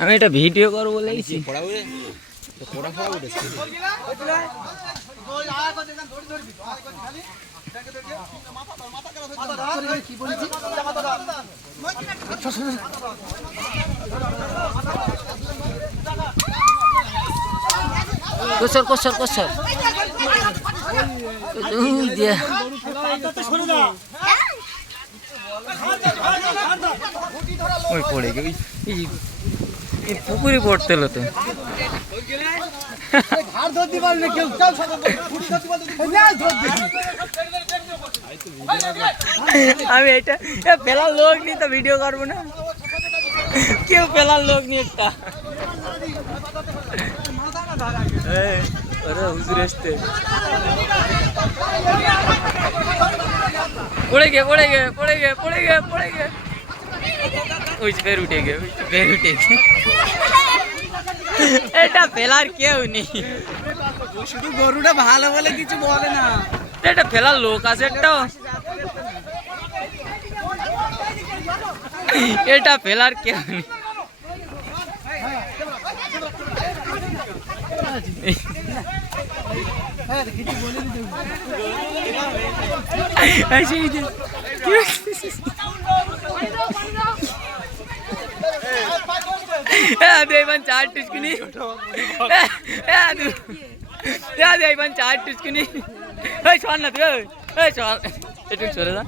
আমি এটা ভিডিও করবো বলেছি। কোসর কোসর কোসর ওই পড়ে গে পুকুরে পড়তে হলো তো। আমি এটা পেলার লোক নি তো ভিডিও করবো না, কেউ পেলার লোক নি একটা হুজুর আসতে পড়ে গে পড়ে গে পড়ে গে পড়ে গে পড়ে গে ওই ফের উঠে গে ফের উঠে গে। এটা ফেলার কেউ নেই, শুধু গরুটা ভালো বলে কিছু বলে না। এটা ফেলার লোক আছে একটা, এটা ফেলার কেউ নেই। चार टुचकुनी चार टुचकुनी छोड़ ना तू छोड़े ना